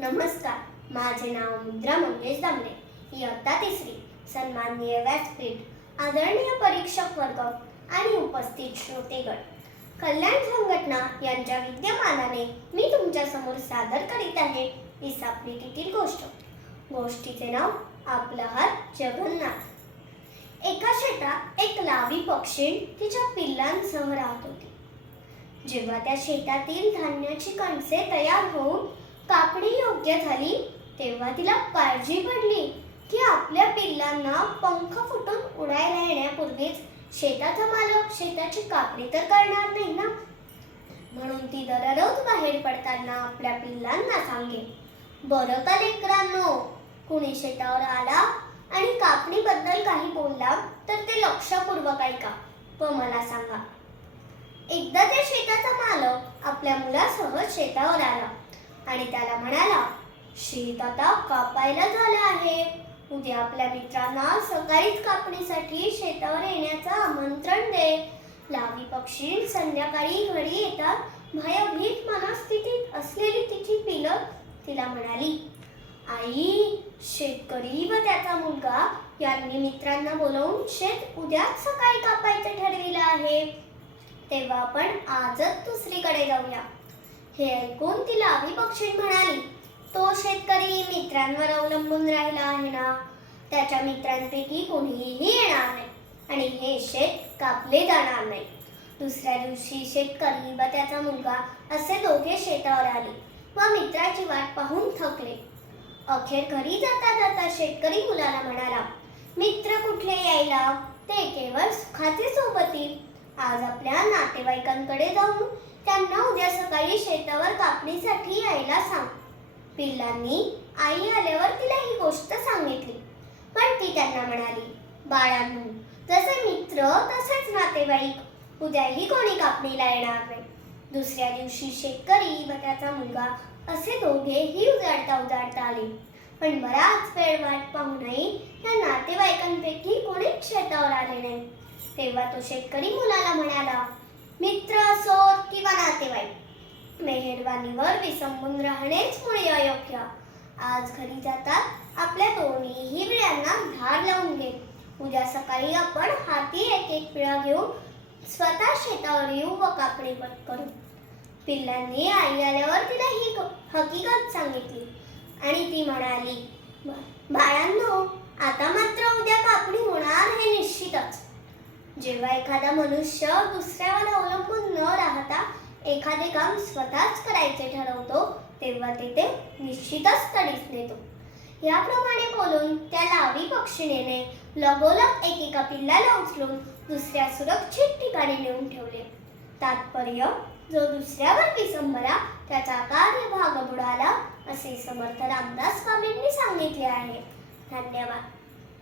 नमस्कार. माझे नाव मुद्रा मंगेश दामले इयत्ता तिसरी सन्माननीय व्यासपीठ आदरणीय परीक्षक वर्ग आणि उपस्थित श्रोतेगण. कल्याण संघटना यांच्या विद्यमानाने मी तुमच्यासमोर सादर करीत आहे विसापनीतीतील गोष्ट. गोष्टीचे नाव आपला हात जगन्नाथ. एका शेतात एक लावी पक्षी तिच्या पिल्लांसह राहत होती. जेव्हा त्या शेतातील धान्याची कणसे तयार होऊन कापणी योग्य झाली तेव्हा तिला काळजी पडली की आपल्या पिल्लांना पंख फुटून उडायला येण्यापूर्वीच शेताचा मालक शेताची कापणी तर करणार नाही ना? म्हणून ती दररोज बाहेर पडताना आपल्या पिल्लांना सांगे बरं का लेकरांनो कुणी शेतावर आला आणि कापणीबद्दल काही बोलला तर ते लक्षपूर्वक ऐका व मला सांगा. एकदा त्या शेताचा मालक आपल्या मुलासह शेतावर आला. आणि त्याला म्हणाला शेत आता कापायला झालं आहे. उद्या आपल्या मित्रांना सकाळीच कापणीसाठी शेतावर येण्याचं आमंत्रण दे. लावी पक्षी संध्याकाळी घरी येतात. भयभीत मनस्थितीत असलेली तिची पिलं तिला म्हणाली आई शेतकरी व त्याचा मुलगा यांनी मित्रांना बोलवून शेत उद्याच सकाळी कापायचं ठरविलं आहे. तेव्हा आपण आजच दुसरीकडे जाऊया. हे ऐकून तिला अभिपक्षीण म्हणाली. तो शेतकरी मित्रांवर अवलंबून राहिला आहे ना? त्याच्या मित्रांपैकी कोणीही येणार नाही. आणि हे शेत कापले जाणार नाही. दुसऱ्या दिवशी शेतकरी व त्याचा मुलगा असे दोघे शेतावर आले व मित्राची वाट पाहून थकले. अखेर घरी जाता जाता शेतकरी मुलाला म्हणाला मित्र कुठले यायला? ते केवळ सुखाचे सोबत. आज आपल्या नातेवाईकांकडे जाऊन त्यांना उद्या सकाळी शेतावर कापणीसाठी यायला सांग. पिल्लांनी आई आल्यावर तिला ही गोष्ट सांगितली. पण ती त्यांना म्हणाली बाळांनो जसे मित्र तसेच नातेवाईक. उद्याही कोणी कापणीला येणार नाही. दुसऱ्या दिवशी शेतकरी व त्याचा मुलगा असे दोघेही उजाडता उजाडता आले. पण बराच वेळ वाट पाहूनही त्या नातेवाईकांपैकी कोणीच शेतावर आले नाही. तेव्हा तो शेतकरी मुलाला म्हणाला मित्र असोत किंवा नातेवाईक मेहेरबानीवर विसंबून राहणेच मुळे अयोग्य. आज घरी जातात आपल्या दोन्हीही पिढ्यांना धार लावून घे. उद्या सकाळी आपण हाती एक एक पिळा घेऊन स्वतः शेतावर येऊ व कापडे पट करू. पिल्लांनी आई आल्यावर तिला ही हकीकत सांगितली आणि ती म्हणाली बाळांनो आता मात्र उद्या कापणी होणार हे निश्चितच जेव्हा एखादा मनुष्य दुसऱ्यावर अवलंबून न राहता एखादे काम स्वतःच करायचे ठरवतो तेव्हा तिथे निश्चितच तडीस नेतो याप्रमाणे बोलून त्या लावी पक्षिणीने लगोलग एकेका पिल्लाला उचलून दुसऱ्या सुरक्षित ठिकाणी नेऊन ठेवले. तात्पर्य जो दुसऱ्यावर विसंबला त्याचा कार्य भाग बुडाला असे समर्थ रामदास स्वामींनी सांगितले आहे. धन्यवाद.